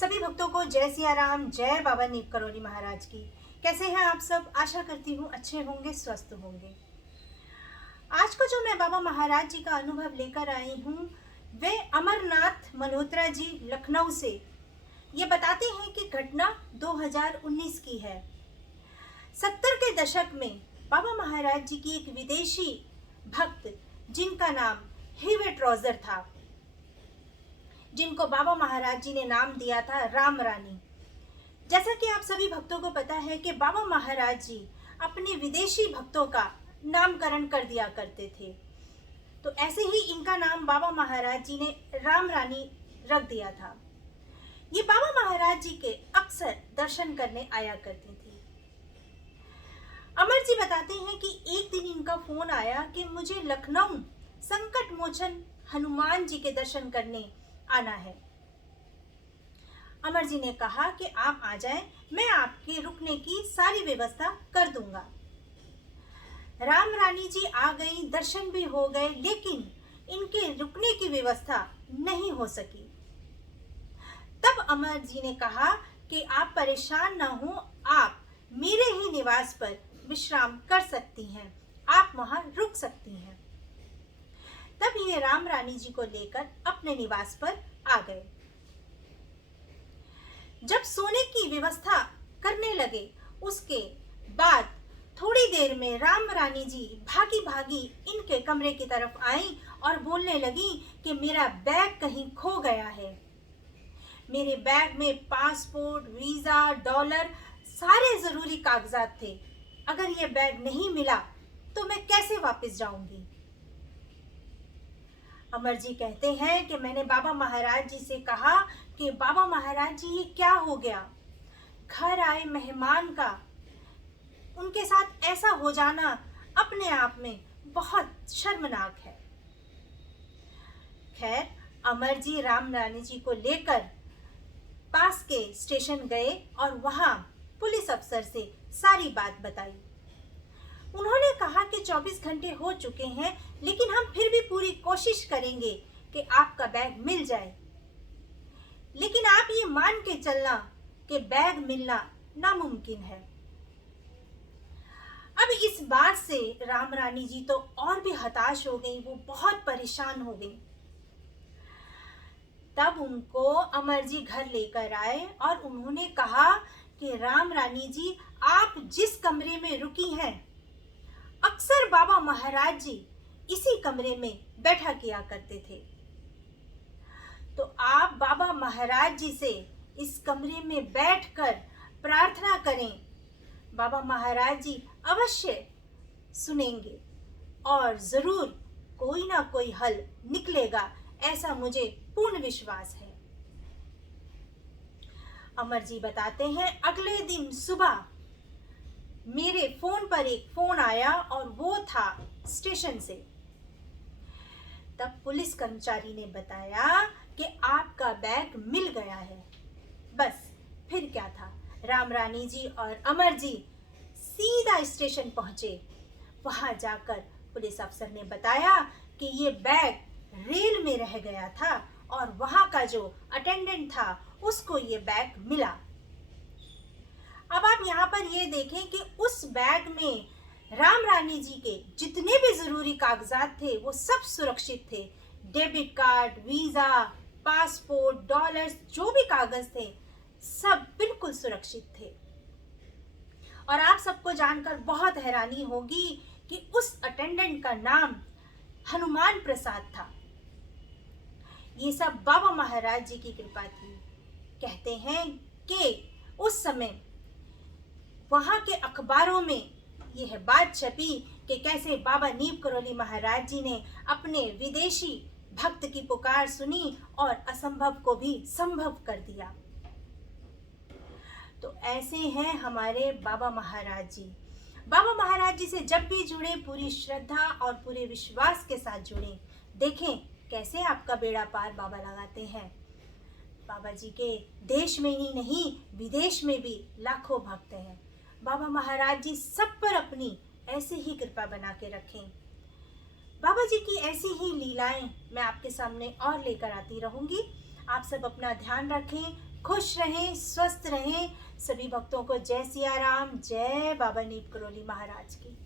सभी भक्तों को जय सिया राम, जय बाबा नीप करोली महाराज की। कैसे हैं आप सब? आशा करती हूँ अच्छे होंगे, स्वस्थ होंगे। आज को जो मैं बाबा महाराज जी का अनुभव लेकर आई हूँ, वे अमरनाथ मल्होत्रा जी लखनऊ से ये बताते हैं कि घटना 2019 की है। 70 के दशक में बाबा महाराज जी की एक विदेशी भक्त जिनका नाम हिवे ट्रोजर था, जिनको बाबा महाराज जी ने नाम दिया था राम रानी। जैसा कि आप सभी भक्तों को पता है कि बाबा महाराज जी अपने विदेशी भक्तों का नामकरण कर दिया करते थे, तो ऐसे ही इनका नाम बाबा महाराज जी ने राम रानी रख दिया था। ये बाबा महाराज जी के अक्सर दर्शन करने आया करती थी। अमर जी बताते हैं कि एक दिन इनका फोन आया कि मुझे लखनऊ संकट मोचन हनुमान जी के दर्शन करने आना है। अमर जी ने कहा कि आप आ जाएं, मैं आपके रुकने की सारी व्यवस्था कर दूंगा। राम रानी जी आ गई, दर्शन भी हो गए, लेकिन इनके रुकने की व्यवस्था नहीं हो सकी। तब अमर जी ने कहा कि आप परेशान ना हो, आप मेरे ही निवास पर विश्राम कर सकती हैं, आप वहां रुक सकती हैं। तब ये राम रानी जी को लेकर अपने निवास पर आ गए। जब सोने की व्यवस्था करने लगे, उसके बाद थोड़ी देर में राम रानी जी भागी भागी इनके कमरे की तरफ आई और बोलने लगी कि मेरा बैग कहीं खो गया है। मेरे बैग में पासपोर्ट, वीजा, डॉलर, सारे जरूरी कागजात थे। अगर ये बैग नहीं मिला तो मैं कैसे वापस जाऊंगी? अमर जी कहते हैं कि मैंने बाबा महाराज जी से कहा कि बाबा महाराज जी ये क्या हो गया? घर आए मेहमान का उनके साथ ऐसा हो जाना अपने आप में बहुत शर्मनाक है। खैर, अमर जी राम रानी जी को लेकर पास के स्टेशन गए और वहां पुलिस अफसर से सारी बात बताई। उन्होंने कहा कि 24 घंटे हो चुके हैं, लेकिन हम फिर भी पूरी कोशिश करेंगे कि आपका बैग मिल जाए, लेकिन आप ये मान के चलना कि बैग मिलना नामुमकिन है। अब इस बात से राम रानी जी तो और भी हताश हो गई, वो बहुत परेशान हो गई। तब उनको अमर जी घर लेकर आए और उन्होंने कहा कि राम रानी जी, आप जिस कमरे में रुकी हैं, अक्सर बाबा महाराज जी इसी कमरे में बैठा किया करते थे, तो आप बाबा महाराज जी से इस कमरे में बैठकर प्रार्थना करें। बाबा महाराज जी अवश्य सुनेंगे और जरूर कोई ना कोई हल निकलेगा, ऐसा मुझे पूर्ण विश्वास है। अमर जी बताते हैं, अगले दिन सुबह मेरे फोन पर एक फोन आया और वो था स्टेशन से। तब पुलिस कर्मचारी ने बताया कि आपका बैग मिल गया है। बस फिर क्या था, राम रानी जी और अमर जी सीधा स्टेशन पहुंचे। वहां जाकर पुलिस अफसर ने बताया कि ये बैग रेल में रह गया था और वहां का जो अटेंडेंट था उसको ये बैग मिला। अब आप यहाँ पर ये देखें कि उस बैग में राम रानी जी के जितने भी जरूरी कागजात थे वो सब सुरक्षित थे। Debit card, visa, passport, dollars, जो भी कागज थे सब बिल्कुल सुरक्षित थे। और आप सबको जानकर बहुत हैरानी होगी कि उस अटेंडेंट का नाम हनुमान प्रसाद था। ये सब बाबा महाराज जी की कृपा थी। कहते हैं कि उस समय वहां के अखबारों में यह बात छपी कि कैसे बाबा नीप करोली महाराज जी ने अपने विदेशी भक्त की पुकार सुनी और असंभव को भी संभव कर दिया। तो ऐसे हैं हमारे बाबा महाराज जी। बाबा महाराज जी से जब भी जुड़े पूरी श्रद्धा और पूरे विश्वास के साथ जुड़े। देखें कैसे आपका बेड़ा पार बाबा लगाते हैं। बाबा जी के देश में ही नहीं, विदेश में भी लाखों भक्त हैं। बाबा महाराज जी सब पर अपनी ऐसे ही कृपा बना के रखें। बाबा जी की ऐसी ही लीलाएं मैं आपके सामने और लेकर आती रहूंगी। आप सब अपना ध्यान रखें, खुश रहें, स्वस्थ रहें। सभी भक्तों को जय सिया राम, जय बाबा नीम करोली महाराज की।